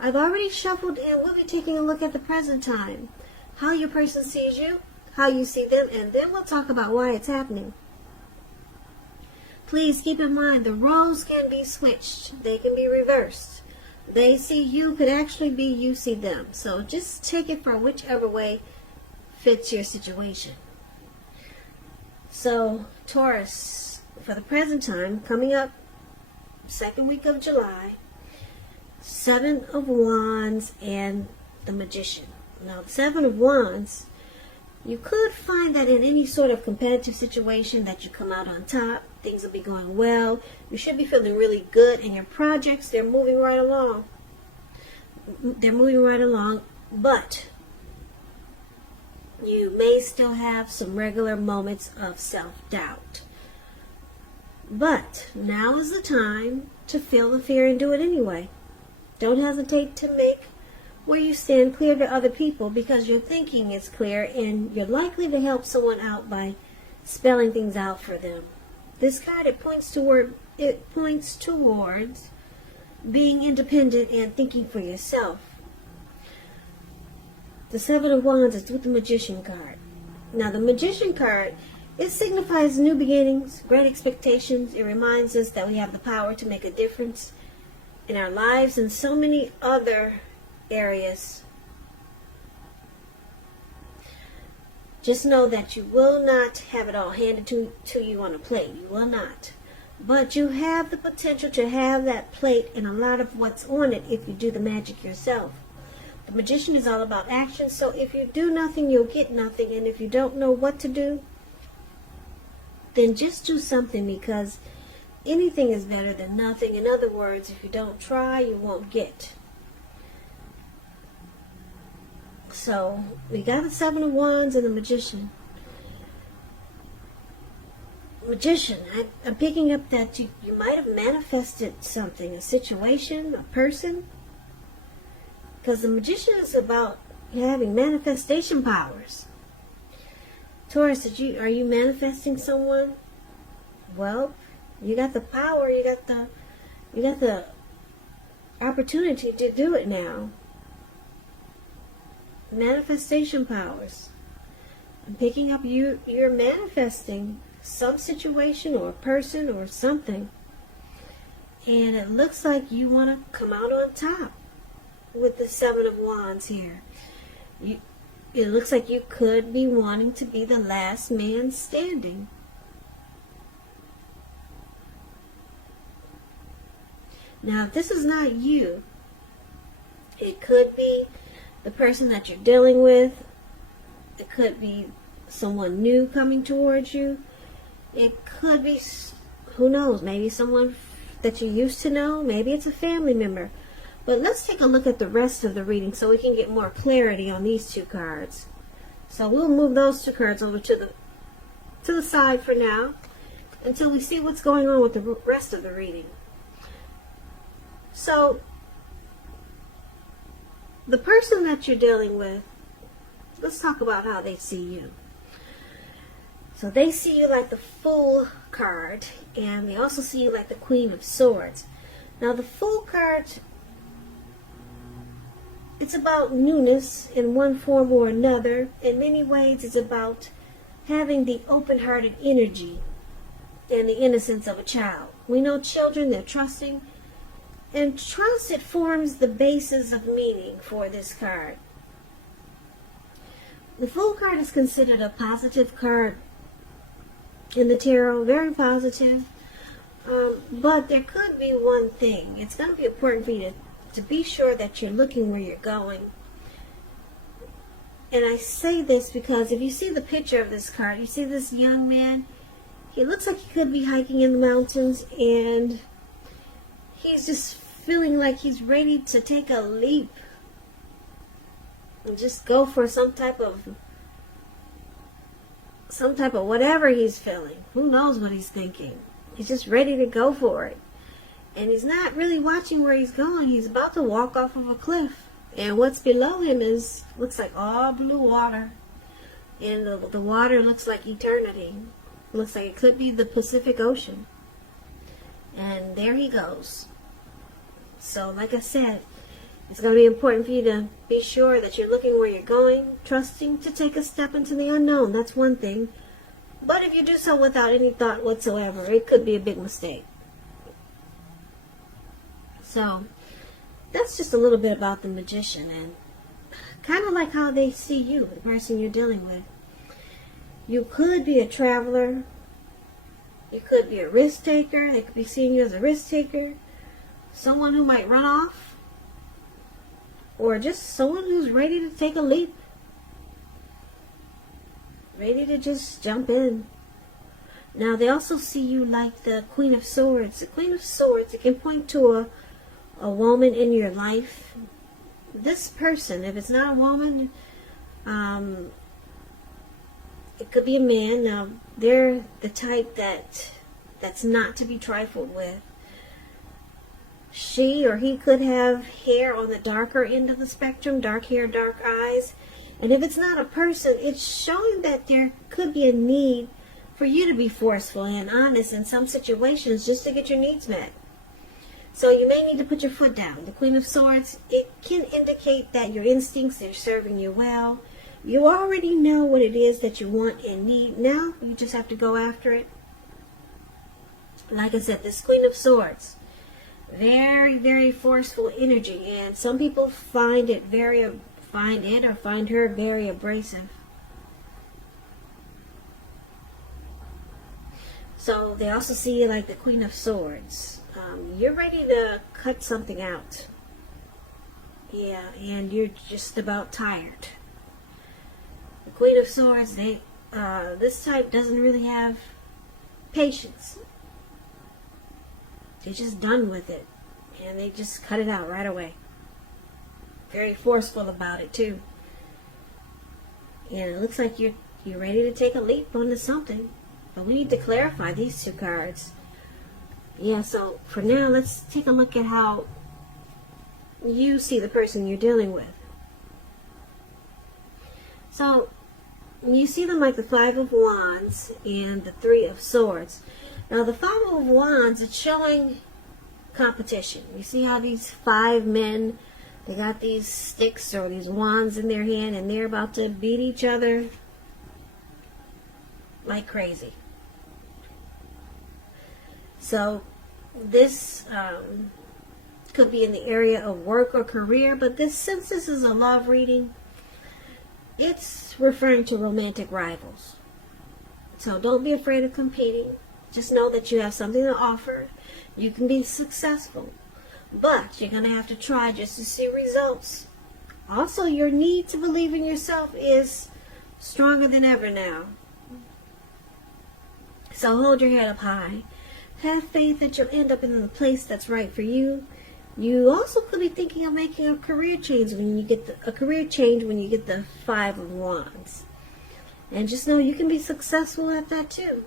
I've already shuffled and we'll be taking a look at the present time. How your person sees you, how you see them, and then we'll talk about why it's happening. Please keep in mind the roles can be switched. They can be reversed. They see you could actually be you see them. So just take it for whichever way fits your situation. So Taurus, for the present time, coming up second week of July, Seven of Wands and the Magician. Now, the Seven of Wands, you could find that in any sort of competitive situation that you come out on top. Things will be going well. You should be feeling really good in your projects. They're moving right along. But you may still have some regular moments of self-doubt. But now is the time to feel the fear and do it anyway. Don't hesitate to make where you stand clear to other people, because your thinking is clear and you're likely to help someone out by spelling things out for them. This card, it points towards being independent and thinking for yourself. The Seven of Wands is with the Magician card. Now, the Magician card, it signifies new beginnings, great expectations. It reminds us that we have the power to make a difference in our lives and so many other areas. Just know that you will not have it all handed to you on a plate. You will not. But you have the potential to have that plate and a lot of what's on it if you do the magic yourself. The Magician is all about action, so if you do nothing, you'll get nothing. And if you don't know what to do, then just do something, because anything is better than nothing. In other words, if you don't try, you won't get. So, we got the Seven of Wands and the Magician. Magician, I'm picking up that you might have manifested something, a situation, a person. Because the Magician is about having manifestation powers. Taurus, are you manifesting someone? Well, you got the power, you got the opportunity to do it now. Manifestation powers. I'm picking up you're manifesting some situation or a person or something, and it looks like you want to come out on top with the Seven of Wands here. It looks like you could be wanting to be the last man standing. Now, if this is not you, it could be the person that you're dealing with. It could be someone new coming towards you. It could be, who knows, maybe someone that you used to know. Maybe it's a family member. But let's take a look at the rest of the reading so we can get more clarity on these two cards. So we'll move those two cards over to the side for now until we see what's going on with the rest of the reading. So, the person that you're dealing with, let's talk about how they see you. So they see you like the Fool card, and they also see you like the Queen of Swords. Now the Fool card, it's about newness in one form or another. In many ways, it's about having the open-hearted energy and the innocence of a child. We know children, they're trusting. And trust, it forms the basis of meaning for this card. The Fool card is considered a positive card in the tarot, very positive. But there could be one thing. It's going to be important for you to be sure that you're looking where you're going. And I say this because if you see the picture of this card, you see this young man. He looks like he could be hiking in the mountains, and he's just feeling like he's ready to take a leap and just go for some type of whatever he's feeling. Who knows what he's thinking? He's just ready to go for it. And he's not really watching where he's going. He's about to walk off of a cliff. And what's below him looks like all blue water. And the water looks like eternity. Looks like it could be the Pacific Ocean. And there he goes. So, like I said, It's going to be important for you to be sure that you're looking where you're going, trusting to take a step into the unknown. That's one thing. But if you do so without any thought whatsoever, it could be a big mistake. So, that's just a little bit about the Magician, and kind of like how they see you, the person you're dealing with. You could be a traveler. You could be a risk taker. They could be seeing you as a risk taker. Someone who might run off. Or just someone who's ready to take a leap. Ready to just jump in. Now, they also see you like the Queen of Swords. The Queen of Swords, it can point to a woman in your life. This person, if it's not a woman, it could be a man. Now, they're the type that's not to be trifled with. She or he could have hair on the darker end of the spectrum, dark hair, dark eyes. And if it's not a person, it's showing that there could be a need for you to be forceful and honest in some situations just to get your needs met. So you may need to put your foot down. The Queen of Swords, it can indicate that your instincts are serving you well. You already know what it is that you want and need. Now you just have to go after it. Like I said, this Queen of Swords, very, very forceful energy, and some people find her very abrasive. So they also see you like the Queen of Swords. You're ready to cut something out. Yeah, and you're just about tired. The Queen of Swords, this type doesn't really have patience. They're just done with it, and they just cut it out right away. Very forceful about it too. And it looks like you're ready to take a leap onto something. But we need to clarify these two cards. Yeah, so for now, let's take a look at how you see the person you're dealing with. So, you see them like the Five of Wands and the Three of Swords. Now, the Five of Wands, it's showing competition. You see how these five men, they got these sticks or these wands in their hand, and they're about to beat each other like crazy. So this could be in the area of work or career, but since this is a love reading, it's referring to romantic rivals. So don't be afraid of competing. Just know that you have something to offer. You can be successful, but you're going to have to try just to see results. Also, your need to believe in yourself is stronger than ever now. So hold your head up high. Have faith that you'll end up in the place that's right for you. You also could be thinking of making a career change when you get the Five of Wands. And just know you can be successful at that too.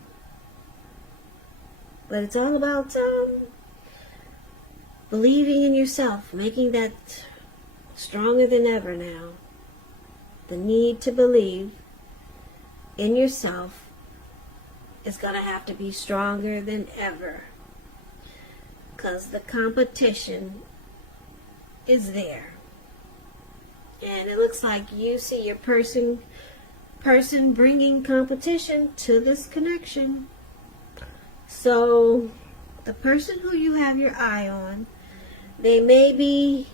But it's all about believing in yourself, making that stronger than ever now. The need to believe in yourself is going to have to be stronger than ever, because the competition is there. And it looks like you see your person bringing competition to this connection. So the person who you have your eye on, they may be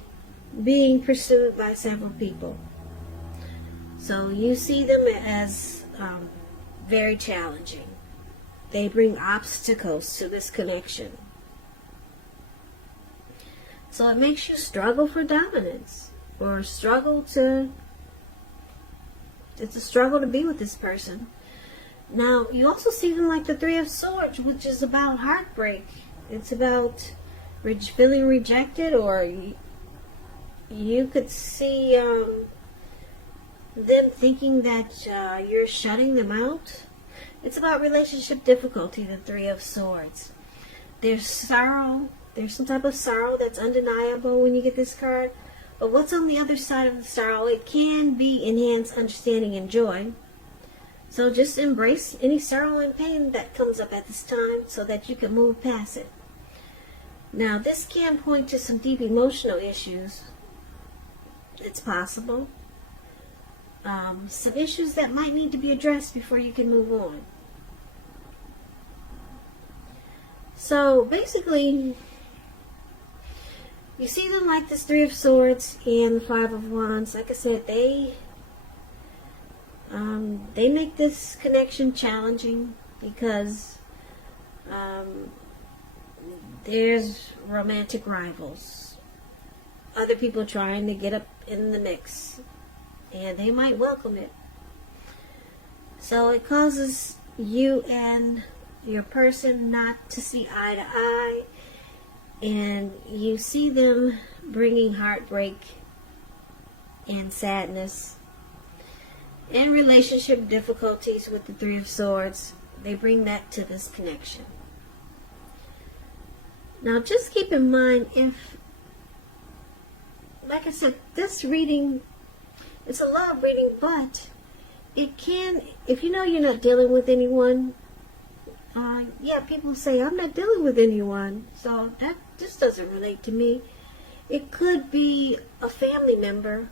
being pursued by several people. So you see them as very challenging. They bring obstacles to this connection. So it makes you struggle for dominance, or it's a struggle to be with this person. Now, you also see them like the Three of Swords, which is about heartbreak. It's about feeling rejected, or you could see them thinking that you're shutting them out. It's about relationship difficulty, the Three of Swords. There's sorrow. There's some type of sorrow that's undeniable when you get this card. But what's on the other side of the sorrow? It can be enhanced understanding and joy. So just embrace any sorrow and pain that comes up at this time so that you can move past it. Now, this can point to some deep emotional issues It's possible. Some issues that might need to be addressed before you can move on. So basically, you see them like this Three of Swords and the Five of Wands. Like I said, they make this connection challenging because there's romantic rivals. Other people trying to get up in the mix, and they might welcome it. So it causes you and your person not to see eye to eye, and you see them bringing heartbreak and sadness and relationship difficulties with the Three of Swords. They bring that to this connection. Now just keep in mind, if, like I said, this reading, it's a love reading, but it can, if you know you're not dealing with anyone, yeah, people say, I'm not dealing with anyone, so that just doesn't relate to me. It could be a family member,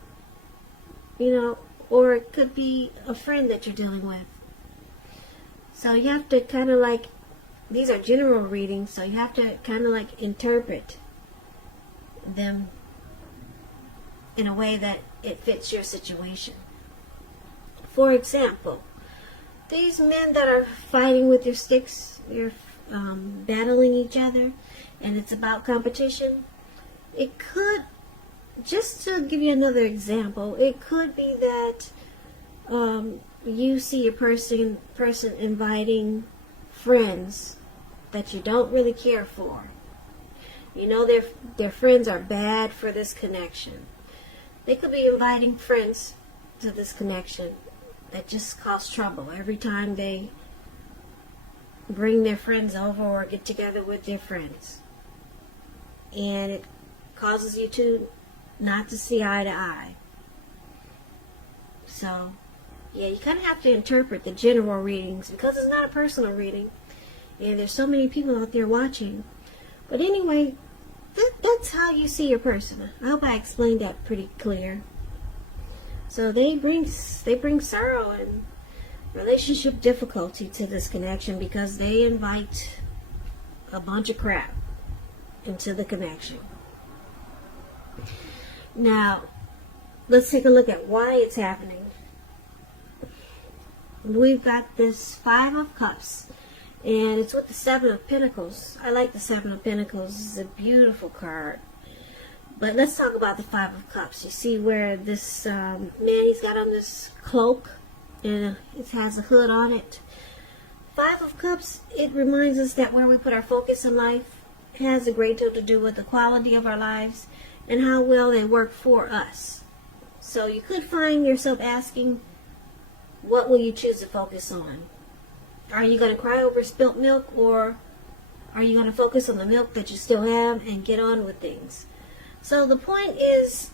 you know, or it could be a friend that you're dealing with. So you have to kind of like, these are general readings, so you have to kind of like interpret them in a way that it fits your situation. For example, these men that are fighting with your sticks, you're battling each other, and it's about competition. It could, just to give you another example, it could be that you see your person inviting friends that you don't really care for. You know their friends are bad for this connection. They could be inviting friends to this connection that just cause trouble every time they bring their friends over or get together with their friends. And it causes you to not to see eye to eye. So, yeah, you kind of have to interpret the general readings because it's not a personal reading. And there's so many people out there watching. But anyway, that's how you see your person. I hope I explained that pretty clear. So they bring sorrow and relationship difficulty to this connection because they invite a bunch of crap into the connection. Now, let's take a look at why it's happening. We've got this Five of Cups, and it's with the Seven of Pentacles. I like the Seven of Pentacles. It's a beautiful card. But let's talk about the Five of Cups. You see where this man, he's got on this cloak, and it has a hood on it. Five of Cups, it reminds us that where we put our focus in life has a great deal to do with the quality of our lives and how well they work for us. So you could find yourself asking, what will you choose to focus on? Are you going to cry over spilt milk, or are you going to focus on the milk that you still have and get on with things? So the point is,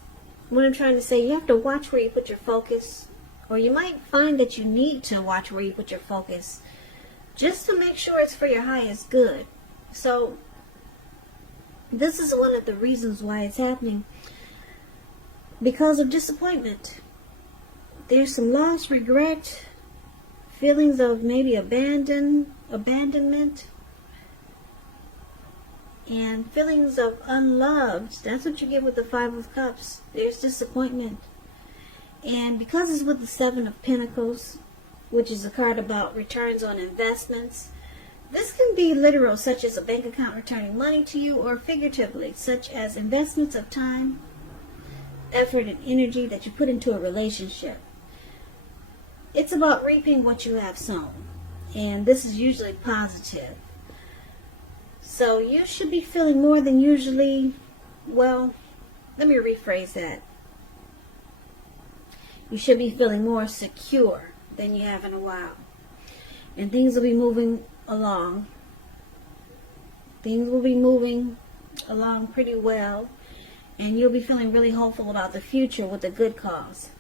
what I'm trying to say, you have to watch where you put your focus, or you might find that you need to watch where you put your focus just to make sure it's for your highest good. So this is one of the reasons why it's happening. Because of disappointment. There's some loss, regret, feelings of maybe abandonment, and feelings of unloved. That's what you get with the Five of Cups. There's disappointment. And because it's with the Seven of Pentacles, which is a card about returns on investments, this can be literal, such as a bank account returning money to you, or figuratively, such as investments of time, effort, and energy that you put into a relationship. It's about reaping what you have sown. And this is usually positive. So you should be feeling more than usually, well, let me rephrase that. You should be feeling more secure than you have in a while. And things will be moving along. Things will be moving along pretty well. And you'll be feeling really hopeful about the future with a good cause.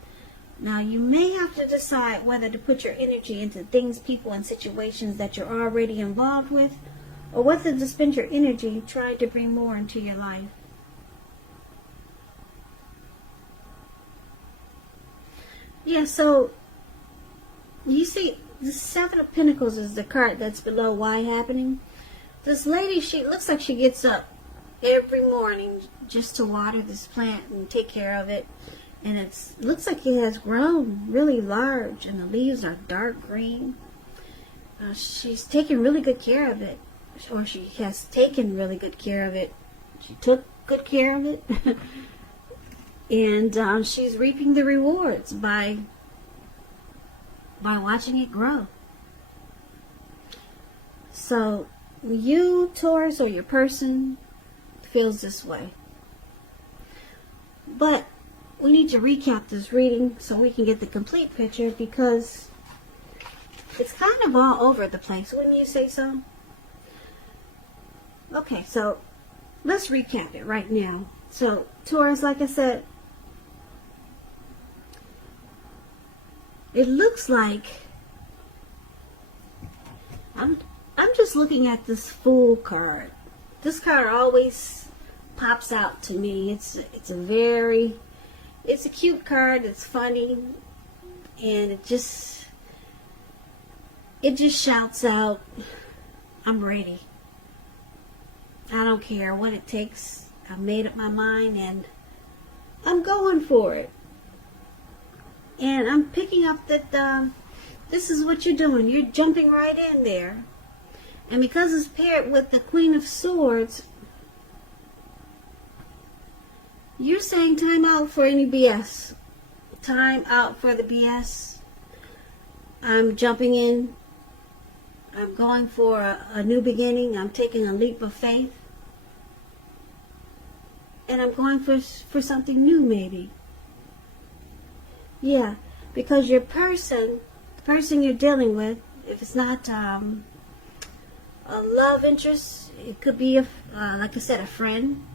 Now, you may have to decide whether to put your energy into things, people, and situations that you're already involved with, or whether to spend your energy trying to bring more into your life. Yeah, so you see, the Seven of Pentacles is the card that's below why happening. This lady, she looks like she gets up every morning just to water this plant and take care of it. And it looks like it has grown really large, and the leaves are dark green. She's taking really good care of it, or she has taken really good care of it. She took good care of it, and she's reaping the rewards by watching it grow. So you, Taurus, or your person feels this way. But we need to recap this reading so we can get the complete picture, because it's kind of all over the place, wouldn't you say so? Okay, so let's recap it right now. So Taurus, like I said, it looks like I'm just looking at this Fool card. This card always pops out to me. It's a cute card. It's funny, and it just shouts out, I'm ready. I don't care what it takes. I've made up my mind and I'm going for it. And I'm picking up that this is what you're doing. You're jumping right in there. And because it's paired with the Queen of Swords, you're saying time out for any BS. Time out for the BS. I'm jumping in. I'm going for a new beginning. I'm taking a leap of faith. And I'm going for something new, maybe. Yeah, because your person, the person you're dealing with, if it's not a love interest, it could be, like I said, a friend.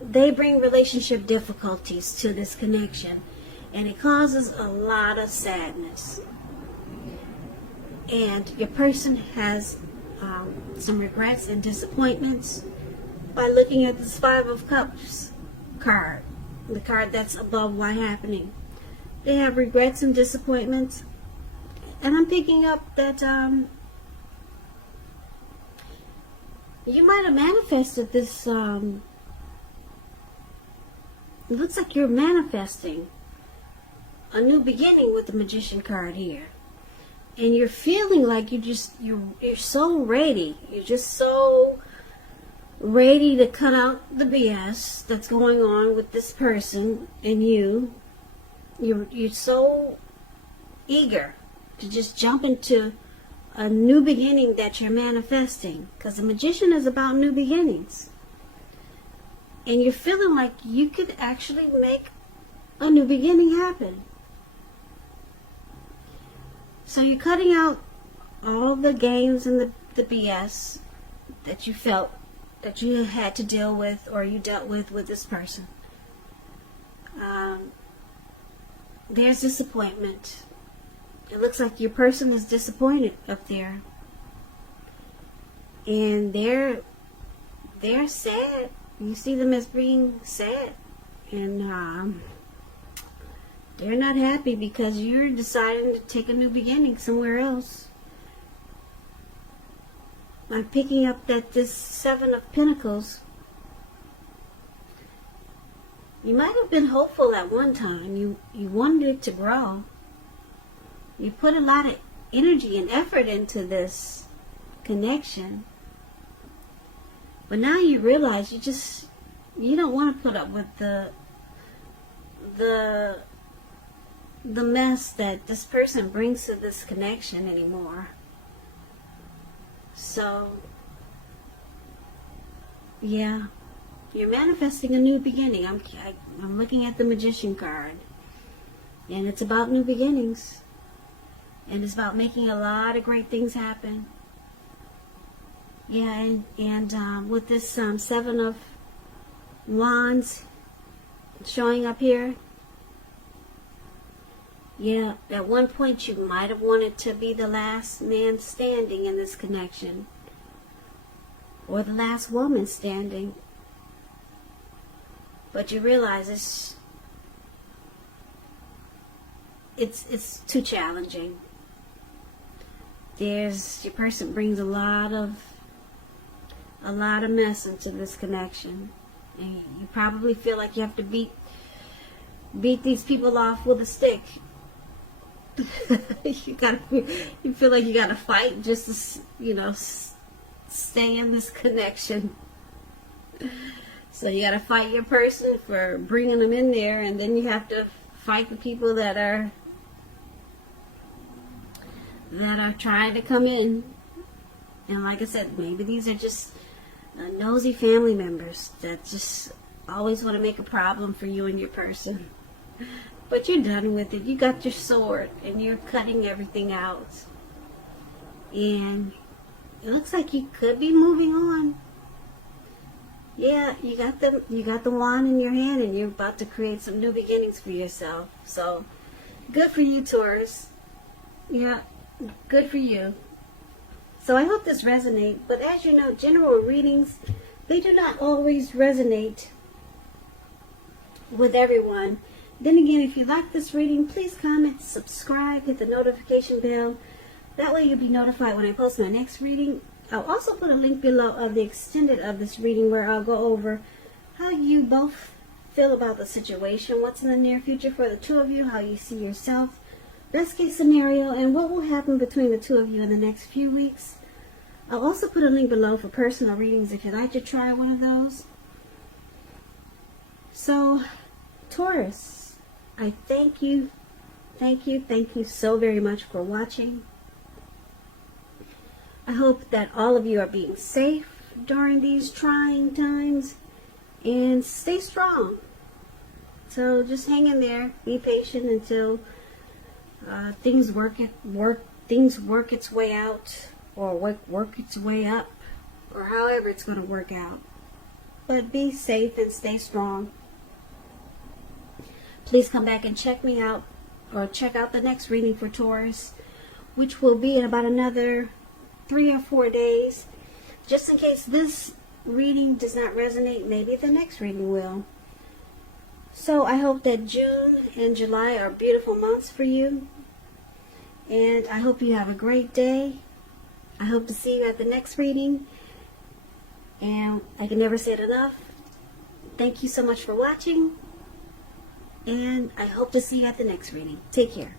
They bring relationship difficulties to this connection, and it causes a lot of sadness. And your person has some regrets and disappointments by looking at this Five of Cups card, the card that's above why happening. They have regrets and disappointments, and I'm picking up that you might have manifested this. It looks like you're manifesting a new beginning with the Magician card here. And you're feeling like you're so ready. You're just so ready to cut out the BS that's going on with this person and you. You're so eager to just jump into a new beginning that you're manifesting. Because the Magician is about new beginnings. And you're feeling like you could actually make a new beginning happen. So you're cutting out all the games and the BS that you felt that you had to deal with, or you dealt with this person. There's disappointment. It looks like your person is disappointed up there. And they're sad. You see them as being sad. And they're not happy because you're deciding to take a new beginning somewhere else. I'm picking up that this Seven of Pentacles, you might have been hopeful at one time. You wanted it to grow. You put a lot of energy and effort into this connection. But now you realize you don't want to put up with the mess that this person brings to this connection anymore. So, yeah, you're manifesting a new beginning. I'm looking at the Magician card, and it's about new beginnings, and it's about making a lot of great things happen. Yeah, and with this Seven of Wands showing up here, yeah, at one point you might have wanted to be the last man standing in this connection, or the last woman standing, but you realize it's too challenging. Your person brings a lot of mess into this connection, and you probably feel like you have to beat these people off with a stick. You feel like you gotta fight just to, stay in this connection. So you gotta fight your person for bringing them in there, and then you have to fight the people that are trying to come in. And like I said, maybe these are just nosy family members that just always want to make a problem for you and your person. But you're done with it. You got your sword and you're cutting everything out. And it looks like you could be moving on. Yeah, you got the wand in your hand, and you're about to create some new beginnings for yourself. So good for you, Taurus. Yeah, good for you. So I hope this resonates. But as you know, general readings, they do not always resonate with everyone. Then again, if you like this reading, please comment, subscribe, hit the notification bell. That way you'll be notified when I post my next reading. I'll also put a link below of the extended of this reading, where I'll go over how you both feel about the situation, what's in the near future for the two of you, how you see yourself, best case scenario, and what will happen between the two of you in the next few weeks. I'll also put a link below for personal readings if you'd like to try one of those. So, Taurus, I thank you so very much for watching. I hope that all of you are being safe during these trying times, and stay strong. So just hang in there, be patient until things work its way out, or work its way up, or however it's going to work out. But be safe and stay strong. Please come back and check me out, or check out the next reading for Taurus, which will be in about another 3 or 4 days. Just in case this reading does not resonate, maybe the next reading will. So I hope that June and July are beautiful months for you. And I hope you have a great day. I hope to see you at the next reading. And I can never say it enough. Thank you so much for watching. And I hope to see you at the next reading. Take care.